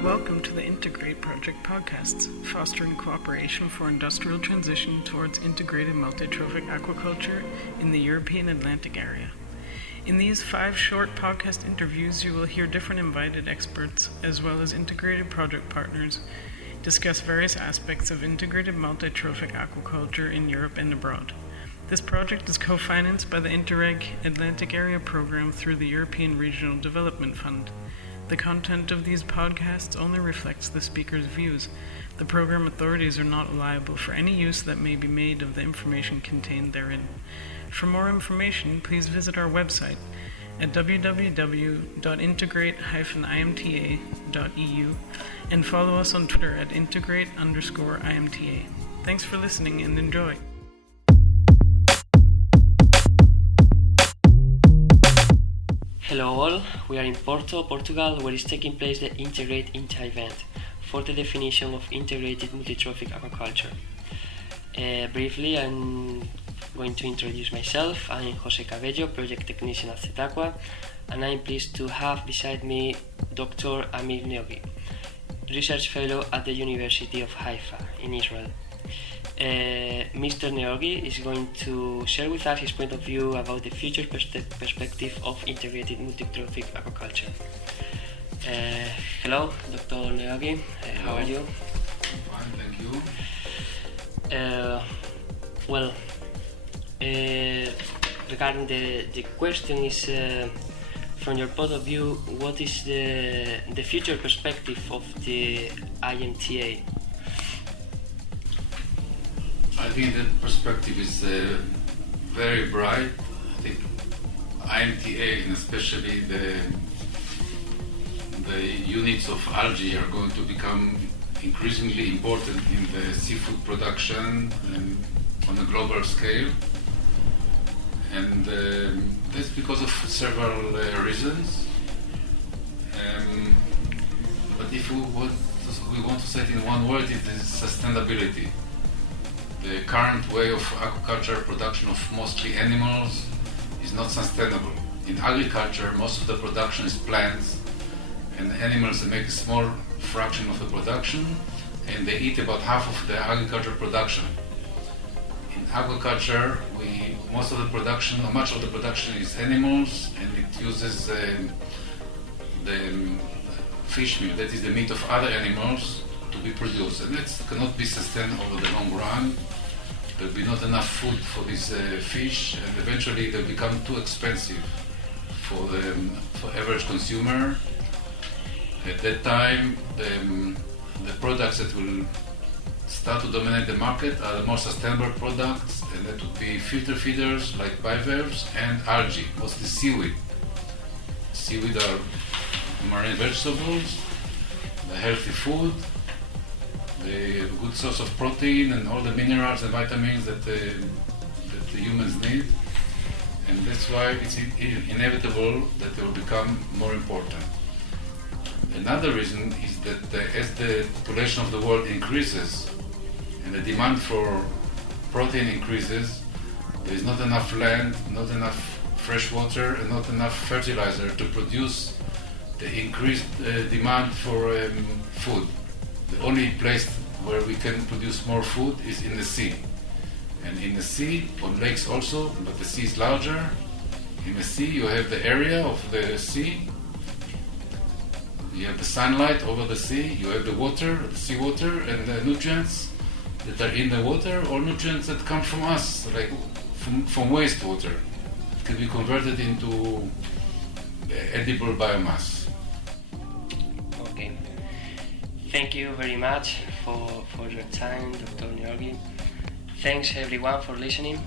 Welcome to the INTEGRATE Project podcasts, fostering cooperation for industrial transition towards integrated multi-trophic aquaculture in the European Atlantic area. In these 5 short podcast interviews, you will hear different invited experts, as well as integrated project partners, discuss various aspects of integrated multi-trophic aquaculture in Europe and abroad. This project is co-financed by the Interreg Atlantic Area Program through the European Regional Development Fund. The content of these podcasts only reflects the speaker's views. The program authorities are not liable for any use that may be made of the information contained therein. For more information, please visit our website at www.integrate-imta.eu and follow us on Twitter at integrate_IMTA. Thanks for listening and enjoy. Hello all, we are in Porto, Portugal, where is taking place the INTEGRATE IMTA event for the definition of integrated multi-trophic aquaculture. Briefly, I'm going to introduce myself. I'm José Cabello, project technician at CTAQUA, and I'm pleased to have beside me Dr. Amir Neori, research fellow at the University of Haifa in Israel. Mr. Neori is going to share with us his point of view about the future perspective of integrated multi-trophic aquaculture. Hello, Dr. Neori. How are you? Fine, thank you. Regarding the question is, from your point of view, what is the future perspective of the IMTA? I think the perspective is very bright. I think IMTA and especially the units of algae are going to become increasingly important in the seafood production and on a global scale. And that's because of several reasons. But if we want to say it in one word, it is sustainability. The current way of aquaculture production of mostly animals is not sustainable. In agriculture, most of the production is plants, and the animals make a small fraction of the production, and they eat about half of the agriculture production. In aquaculture, much of the production is animals, and it uses the fish meal, that is the meat of other animals, to be produced, and that cannot be sustained over the long run. There will be not enough food for these fish, and eventually they'll become too expensive for average consumer. At that time, the products that will start to dominate the market are the more sustainable products, and that would be filter feeders like bivalves and algae, mostly seaweed. Seaweed are marine vegetables, the healthy food, the good source of protein and all the minerals and vitamins that the humans need, and that's why it's inevitable that they will become more important. Another reason is that as the population of the world increases and the demand for protein increases, there is not enough land, not enough fresh water, and not enough fertilizer to produce the increased demand for food. The only place where we can produce more food is in the sea. And in the sea, on lakes also, but the sea is larger. In the sea, you have the area of the sea. You have the sunlight over the sea. You have the water, the seawater, and the nutrients that are in the water, or nutrients that come from us, like from wastewater. It can be converted into edible biomass. Thank you very much for your time, Dr. Neori. Thanks everyone for listening.